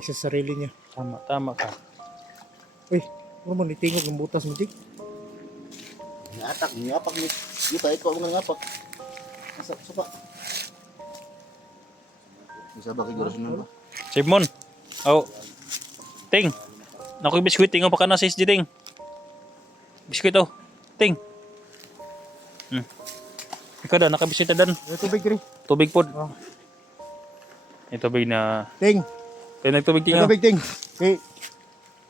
Sa sarili niya. Tama ka. Uy, ano mo nitingog ng butas mo, Jig? Niatak ni tayo ko mga ngapak. Asa suka. Bisa ba kiguro sunan ba? Simon. Oh. Ting. Nakoy biskuit tingo pa ka na sis Ting. Biskuit oh. Ting. Ikaw daw nakabisita dan. Tubig rin. Tubig pod. Oh. Ito tubig na Ting. kaya nagtubig tingo. Tubig, Ting. Okay.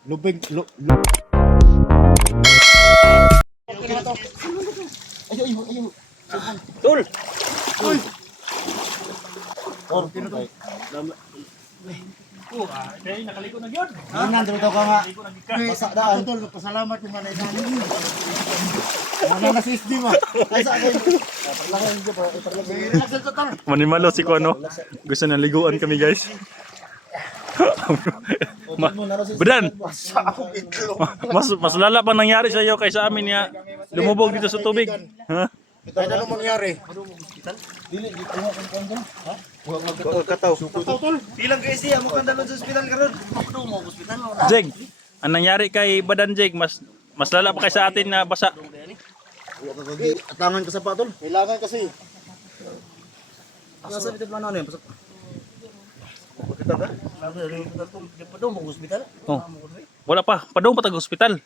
Lubig. Ayo. Tul. Uy. Or Dahil nakaliko na yun. nandito to ka nga. Basa daan. Tol, pasalamat yung manay namin. Mana na si SD mo. Ay sa akin. Parlagan ko pa, iparlagay. Manimalo si Kono. Gusto na liguan kami guys. Bedan. Mas lala pa nangyari sa iyo kaysa amin ya. Lumubog dito sa tubig. Ha? Ay, ano mangyari? Dili dito mo kan kan. Ha? Kataw. Kataw, Tol. Pilang guys diya mo kan dalon sa ospital karon. Ano mo ospital no? Jeg, ang nangyari kay Badan Jeg, mas lala pa kay sa atin na basa. Atangan ka sa patol. Kailangan kasi. Nasa bitaw plano ano pasok. Kita ba? Padong mo ospital. Oh. Wala pa, padong pa tag ospital.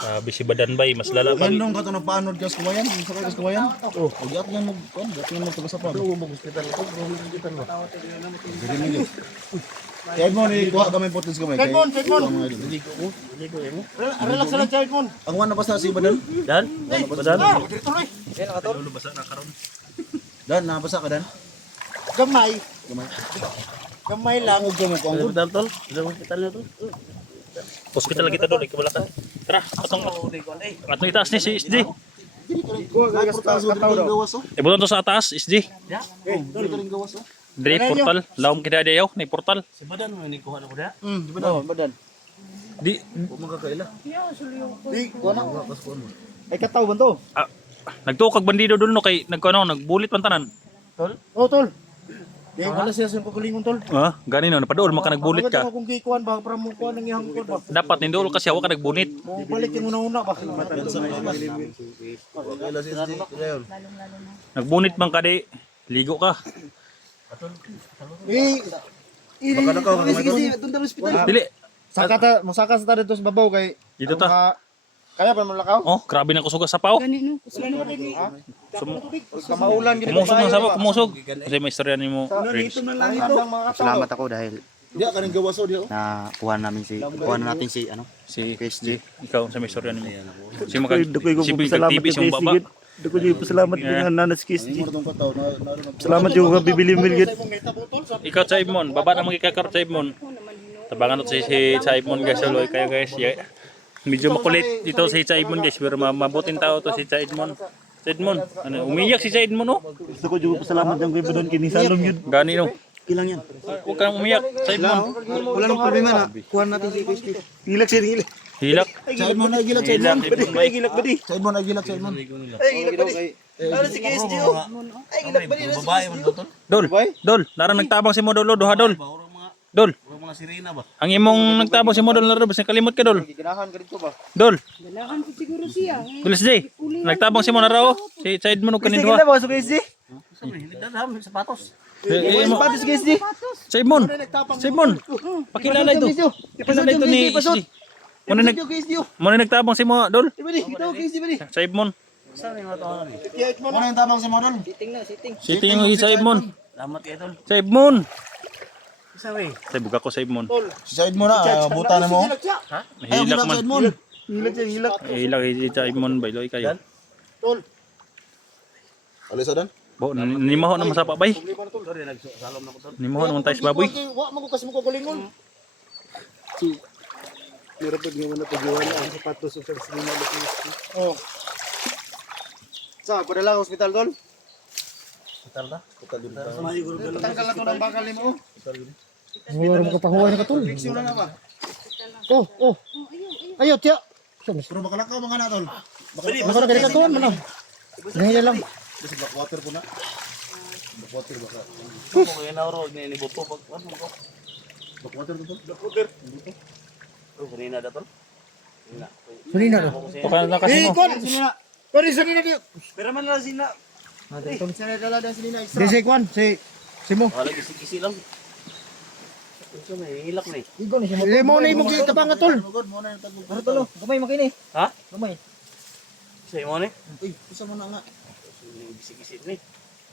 Sabi si Badan Bay, mas lala pa. Yan nung kato nagpaanod ka sa kuwayan, sa kay sa kuwayan. Oh, gat yan mo, gat yan mo taga sa pa. Do mo hospital ko, hospital ba. Dili mo. Kaya mo ni kuha kami potis kamay. Cellphone. Dili ko. Relax lang, cellphone. Ang wana pa sa si Badan? Dan? Badan? Tuloy. Lolo basa na karon. Dan, nabasa ka Dan? Gamay. Gamay. Gamay lang. Ang gamay ko ang Dan tol, sa hospital na to. Hospital kita doon, ikabalakan. Tara, patong. Atong itaas ni si SG. Ay, portal sa dili gawas oh. Ibuton to sa atas, SG. Dili ka ring gawas oh. Dili portal, lawom kita dayaw, ni portal. Si Badan mo ni kuha na ko da. Di Badan. Badan. Di Ko magkakaila. Di, wala. Ay, kataw ba to? nagtukag bandido doon no kay nagkuno, nagbulit man tanan. Tol? Oh, Tol. Di, wala siya sa pagkulingon, Tol. Ha? Gani no, napadool man ka nagbulit ka. Kung gikuan ba, para mo kuhan ng ihang kuhan ba? Dapat nindol kasi awa ka nagbunit. Mo balik yung una-una ba? Kaila si SG. Kaila. Nagbunit man ka di, ligo ka. Baka nakaw ka kamay. Dili. Musaka sa dito sa babaw kay Dito ta. kaya pa man lakaw? Oh, grabe na kusuga sa pao. Kamaulan gid. Kumusog ng sabaw, kumusog. Kasi may istorya nimo. Salamat ako dahil Dia ka ring gawas oh dia. na kuha natin si ano Si PSG. ikaw sa may istorya nimo. Si Makag Dukoy ko si Big salamat TV yung baba. Dukoy ko salamat Yeah. nanas kiss. Murtong pataw na Salamat yung bibili milgit. Ikaw sa Ibmon, baba na magkakar sa Ibmon. Tabangan to si Ibmon guys, loy kayo guys. Medyo makulit dito si Ibmon guys, pero mabuting tao to si Ibmon. Edmon, ano, umiyak si Edmon no? Gusto ko juga pasalamat yung kay Badon kini salom yun. Gani no? Kilang yan. Huwag kang umiyak sa Edmon. Wala nang problema na. Kuha natin si PSG. Hilak siya hilak. Hilak. Sa mo na gilak sa Hilak, Edmon. Edmon bay. Hilak ba di? Sa mo na gilak sa Edmon. Ay hilak ba di? Ano si PSG oh? Ay hilak ba di? Babae man to. Dol, narang nagtabang si mo Dol, duha Dol. Dol, Mga sirena ba? ang imong nagtabang si mo Dol, laro basta kalimot ka Dol. Ginahan ka dito ba? Dol, Dalahan po siguro siya. Bilis J. Nagtabang si mo na raw. Si Edmon kanin duha. ba sa PSG? Sapatos. Sapatos PSG. Sa Edmon. Sa Edmon. Pakilala ito. Pakilala ito ni SG. Muna nagtabang si mo Dol. Sa Edmon. Ano yung tabang si Model? Sitting yung sa Edmon. Salamat kay Idol. Sa Edmon. Sa buga ko sa Edmon. Si Said mo na, buta na mo. Hilak man. Hilak siya hilak. Hilak sa Edmon bay loy kayo. Tol. Alisa dan? Bo, nimaho na masapa bay. Nimaho naman tayo sa baboy. Wa mo ko kasi mo kulingon. Meron pag nga na pagawala ang sapatos sa cinema ni PSG. Oh. Sa padala hospital Tol. Hospital na? Hospital din. Tanggal na to ng bakal nimo. Wala mo kapahuway na katol. Sino na ba? Oh. Ayo, tiya. Pero makalakaw mga natol. Baka na ganito man lang. Ngayon lang. Kasi water po na. Kaya nauro, nilibot po. Backwater to? Backwater. Oh, kanina daw. Sunina na. Tukan na kasi mo. Kori sunina di. Pero man lang sila. Di si Kwan, si mo. Wala kisi-kisi lang. Ito may hilak na eh. Igo ni si mo. Mo na imong kita pa nga tol. Ano tolo? Gamay makini. Ha? Gamay. Sa imo ni? Uy, isa mo na nga. Kisi-kisi ni.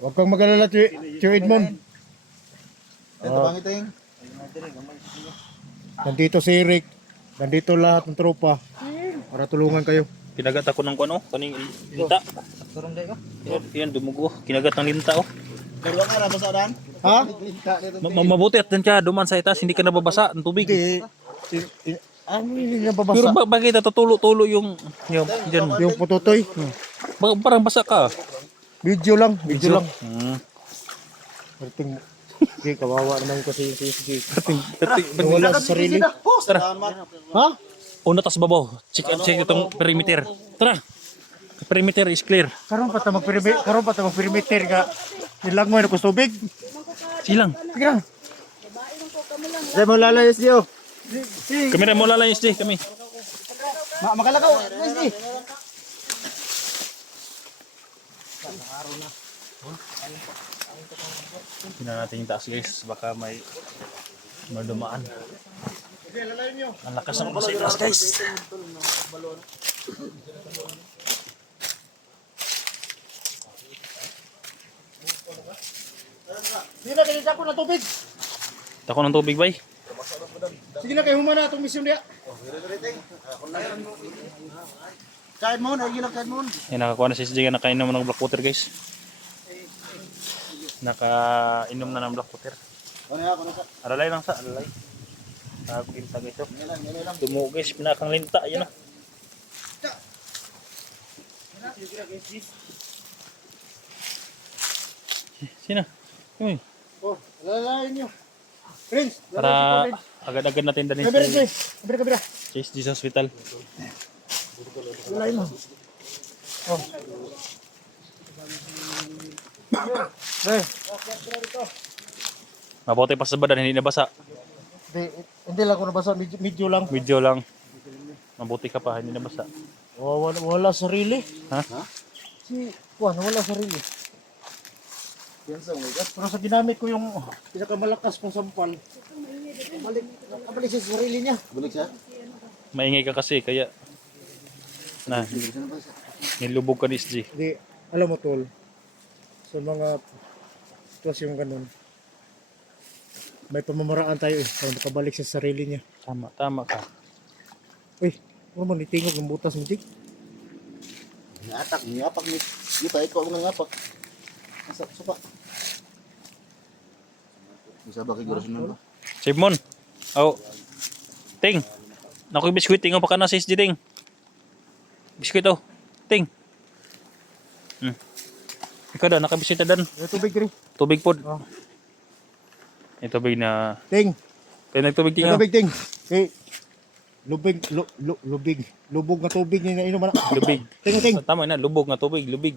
Huwag kang mag-alala, Tio Edmond. Ito bangit eh. Nandito si Eric. Nandito lahat ng tropa. Para tulungan kayo. Kinagat ako ng kuno, kaning linta. Yan, dumugo. Kinagat ng linta oh. Dalawa ka ra sa daan? Ha? Mabuti at ka duman sa itas, hindi ka nababasa ng tubig. Ano hindi na Pero babasa? bakit tutulo-tulo yung dyan? Yung putotoy. Parang basa ka. Video lang. Video lang. Perting sige, kawawa naman kasi yung sige. Wala sa sarili. Tara. Ha? Una tas babaw. Check itong perimeter. Tara. Perimeter is clear. Karon pa ta mag-perimeter ka. Nilag mo na ko tubig. Silang. Sige lang. Dai mo lalayas diyo. Kamera mo lalayas di kami. Makalakaw. Di. Tingnan natin yung taas guys. Baka may madumaan. Ang lakas ng sa taas guys. Sige na kinita ko na tubig. Tako ng tubig bay. Sige na kay humana atong mission dia. Kain mo na gila kain mo. Yan, nakakuha na si SJ na nakainom ng black water guys. Nakainom na ng black water. Alalay lang sa, alalay. Nakakulinta guys oh. Dumugo guys, pinakang linta. Yan oh. Sino? Uy, Oh, lalayin niyo. Prince, para agad-agad natin dalhin kabira sa kabira. SJ sa hospital. Lalayin mo. Oh. Eh, Mabuti pa sa badan, hindi nabasa. hindi lang ko nabasa, medyo lang. Video lang. Mabuti ka pa, hindi nabasa. Oh, wala sarili. Ha? Si Juan, wala sarili. Pero sa ginamit ko yung pinakamalakas kong sampal, kabalik siya sa sarili niya. Balik siya? Maingay ka kasi, kaya nilubog ka ni SJ. Hindi, alam mo tol, sa mga sitwasyon ganun, may pamamaraan tayo para makabalik siya sa sarili niya. Tama ka. Uy, ano mo, nitingog ng butas mo, Jig? Ngapak ni. Dito ikaw ang ngapak. Asa supa. Bisa ba kay gurasun ba? Simon. Oh. Ting. Naku yung biskwit, tingaw pa ka na sa SJ, Ting. Biskwit oh. Ting. Ikaw daw, nakabisita dan. May tubig rin. Tubig pod. Oh. May tubig na... Ting, Kaya nagtubig may tingaw. tubig, Ting. Eh, lubog na tubig niya na inom na. Lubig. Ting. Tama na, lubog nga tubig, lubig.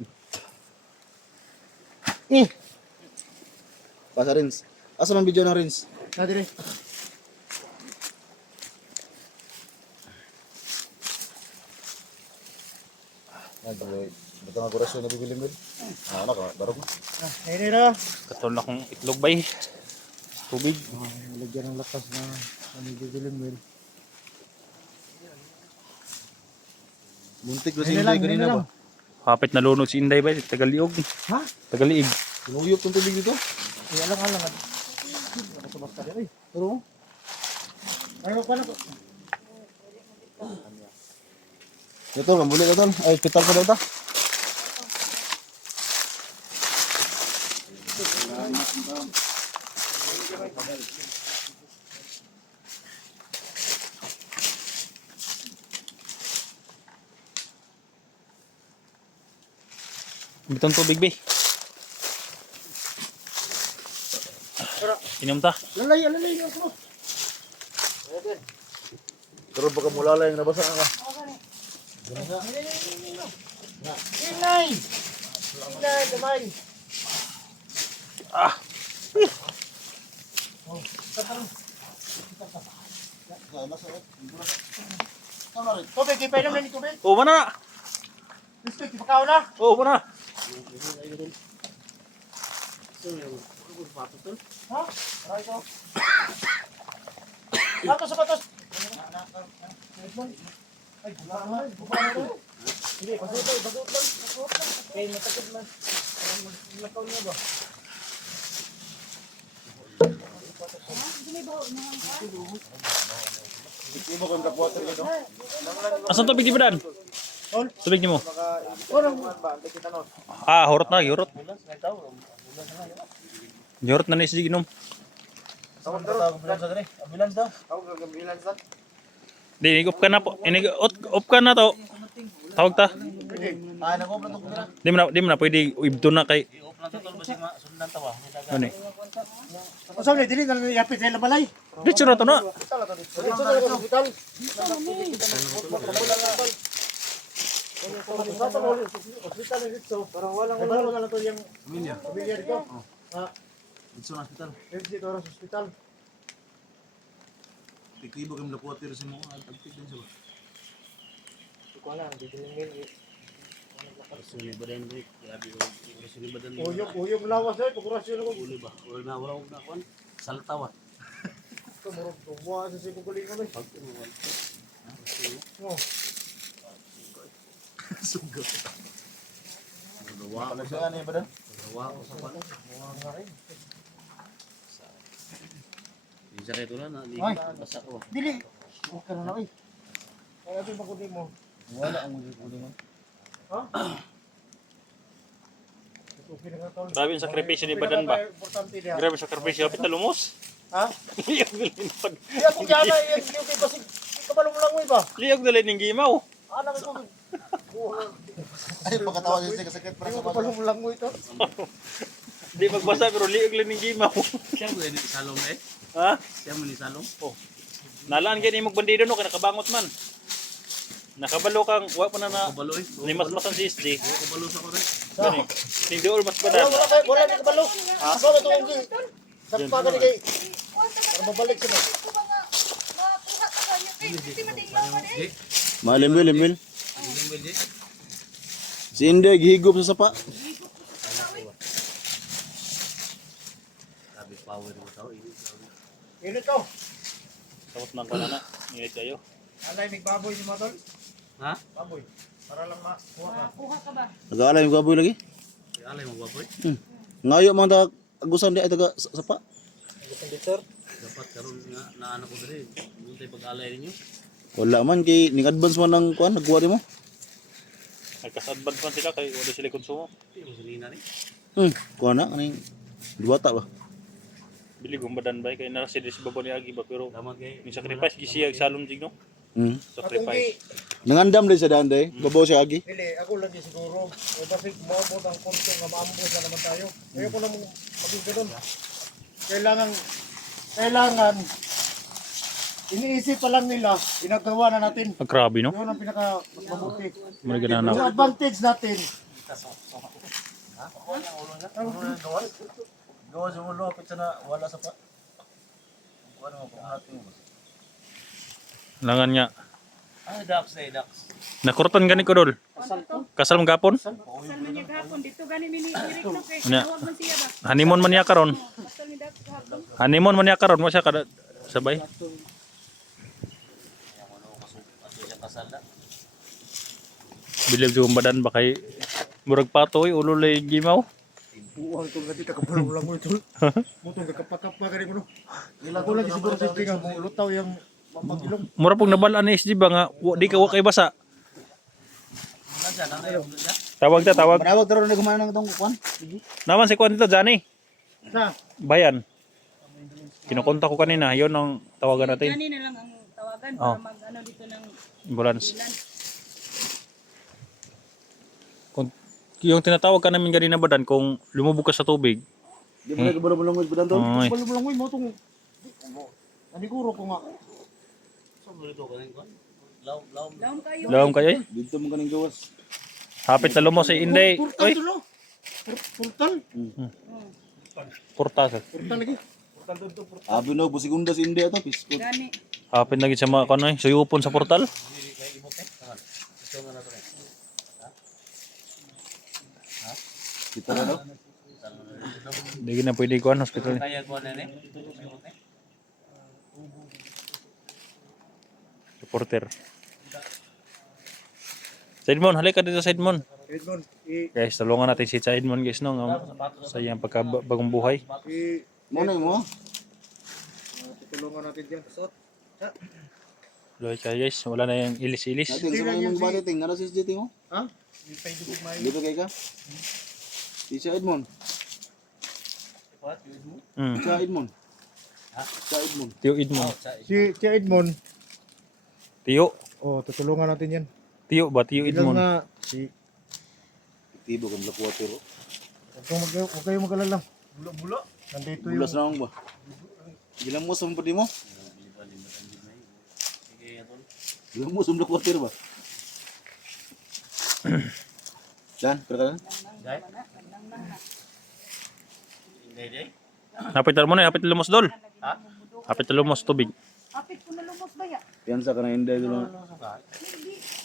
Eh, Pasa Rins. Asa man video ng Rins? nadire. Nagboy. Bato nga gurasun na bibiling mo. Ano ka? Darog mo. Ayun na. Katol na kong itlog bay. Tubig. Lagyan ng lakas na nanigigilim mo. Muntik na si Ganun Inday lang, kanina ganun ba? lang. Hapit na lunod si Inday bay. Tagaliog. Ha? Tagaliig. Tinuyop tong tubig dito. Ay, alang-alang. Ano sa basta rin? Pero, ano pa na ko? Ito, mambuli ka doon. Ay, hospital pa daw ta. Bitong tubig bay. Inom ta. Lalay yung ako. Pero baka mulala yung nabasa ka. Inay! Inay, damay! Tubig, ipainom na ni tubig. Oh, mana? Biscuit, ipakaw na. Oh, mana? Ha? Aray ko. Batos sa batos. Ay, buka na. Hindi, bagot lang. Kaya matakot man. Lakaw niya ba? Asan tubig di ba dan? Tubig ni mo? Ah, hurot na, hurot. Hurot na ni sige inom. Di, inig-off ka na po. Inig-off ka na to. Tawag ta. Di mo na pwede ibto na kay. Ano eh? Masabi, dili na yapit sa balay. Dito na to na. Dito na sa hospital. Hospital na dito. Parang walang wala to yung pamilya dito. Dito sa hospital. Dito sa hospital. Tiktibo kami nakuha sa mo. Agtik din sa ba? Ko na, didilingin. Uyog lawas ay pagkurasyon ako. Saltawa. Tumurog tuwa sa sikuling ko. Oh. Sugat. Ano siya ano ba dan? Bisa kayo tulan na Ay. basa ko. Dili. Okay na oy. Ay ato magudi mo. Wala ang muli mo. Ha? Okay na tol. Grabe yung sakripisyo ni Badan ba? Importante niya. Grabe yung sakripisyo. Kapit na lumos. Ha? Liyog na linpag. Di ako diyan ay hindi basig kabalong lang ba? Liyog na lining gimaw. Ana ko. Ay pagkatawa siya sakit para Pero sa kabalong lang mo ito. Di magbasa pero liyog lining gimaw. Siya mo ni salom eh. Ha? Siya mo ni salom. Oh. Nalaan kaya ni magbandido no kaya nakabangot man. Nakabalo kang wa pa na na Kabalo eh. ni mas masan si SJ. Kabalo sa ko rin. Gani. Ning diol mas Wala badan. wala ni kabalo. Ako na to yung sa paga ni kay. Para mabalik sila. Malim bil. Si Inday gihigop sa sapa. Sabi power mo tao. Ini to. Tapos nang kana na. Ngit kayo. Alay mig baboy ni mo tol. Ha? Baboy. Para lang makuha ka. Nag-aalay yung baboy lagi. Alay mo baboy. Ngayo man ta agusan di ay taga sapa. Conditor. Dapat karon nga na anak ko diri. Muntay pag-alay ninyo. Wala man kay ning advance man ng kuan nagkuha di mo. Nagkas-advance man sila kay wala sila konsumo. Di mo sunina ni. Kuha na kaning duwata ba. Bili gumbadan ba kay nara sila si babo ni agi ba pero Damat kay ni sacrifice gisiya salom jig no. Sacrifice. Nangandam din sa daan day. Babaw siya agi. Dili, ako lagi siguro. O basig maabot ang konto nga maambos na naman tayo. Kaya ko namang maging ganun. Kailangan iniisip pa lang nila, ginagawa na natin. Grabe no. Yun ang pinaka mas mabuti. May ganana. Yung advantage natin. Gawa sa ulo kapit na wala sa pa. Kuha mo pa natin. Langan nga. Ay ducks eh ducks. Nakurton gani ko dol. Kasal mong gapon? Kasal man niya gahapon dito gani mini Eric no kay Nya. tawag man siya ba. Honeymoon man niya karon. Kasal ni Dak gahapon. Honeymoon man niya karon mo siya kada sabay. Ato siya kasal da. Bilib sa gumbadan ba kay murag patoy ulo lay gimaw. Buwang ito nga di kakapalaw lang mo ito. Mutong kakapakapa ka rin mo. Ako lagi siguro sa tinga mo, lutaw yung magilong. Mura pong nabalaan ni SG ba nga di ka wa kay basa. Wala siya nang siya. Tawag ta tawag. Manawag taro na gumana ng tong kuan. Naman si kuan dito Johnny. Sa, Bayan. Kinukontak ko kanina, yon ang tawagan natin. Gani na lang ang tawagan Oh. para mag ano dito ng Ambulance. ilan. Kung yung tinatawag ka namin kanina Badan kung lumubog ka sa tubig. Di mo na gabalo-balong mo dan to. Ay. balo mo lang mo itong. Naniguro ko nga. So dito kanin ko. Law. Laom kayo. Lawom kayo eh. Dito mo kaning gawas. Hapit na lumo si Inday. Portal Oy. ito no? Portal? Porta sir. Portal lagi. Abi no, busigunda si India to, piskot. Gani. Hapin lagi sa mga kanoy, suyupon sa portal. Kita na no? Hindi na pwede kuan hospital. Kaya ko na ni. Reporter. Sa Edmond, halika dito sa Edmond. Edmond, Guys, tulungan natin si Cha Edmond guys no, sa iyang pagkabagong buhay. Mo na mo. tutulungan natin dyan. Loy kayo guys, wala na yung ilis-ilis. Natin sa mga imong bali ting, nara si SJT mo? Ha? Dito kay ka? Si Cha Edmond. Mm. Cha Edmond. Cha Edmond. Tiyo Edmond. Si Edmond, Tiyo. tutulungan natin yan. Tiyo ba? Tiyo Ilang Edmond. na, Tibo kang black water. huwag kayo mag-alala. Bulo. Nandito yung, Bulas na akong ba? Gilang mo sa pwede mo? Gilang mo sa black water ba? Dan, kira-kira? Hapit na mo na, hapit na lumos dol. Hapit na lumos tubig. Apit ko na lumos ba ya? Piyansa ka na hindi dito. Hindi.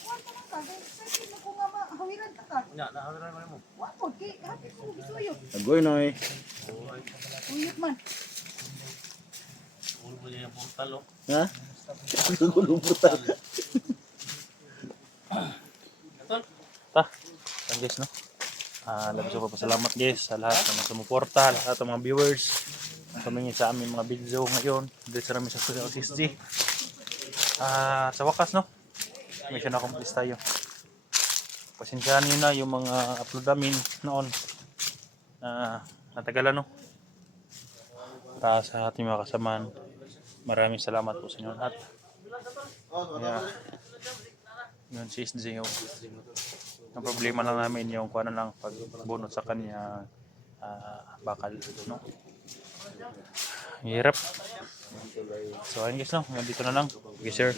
Kuwan ka lang ka. Kasi mo ko nga mahawiran ka ka. Nya, nahawiran mo. Kuwan po. Apit ko gisuyo. Agoy na eh. Uyot man. Ulo mo niya yung portal oh. Ha? Gulong brutal. Ta. Yan guys no. Labis ko pasalamat guys sa lahat ng sumuporta, lahat ng mga viewers. Tumingin sa aming mga video ngayon. Dito sa namin sa Studio SSG. Sa wakas no. Mission accomplished tayo. Pasensyahan nyo na yung mga upload namin noon. Natagalan no. Para sa ating mga kasamaan. Maraming salamat po sa inyo lahat. Yeah. Yun si SJ. Ang problema lang namin yung kung ano lang pagbunot sa kanya bakal no. Hirap. So ayun guys no, hanggang dito na lang. Okay sir.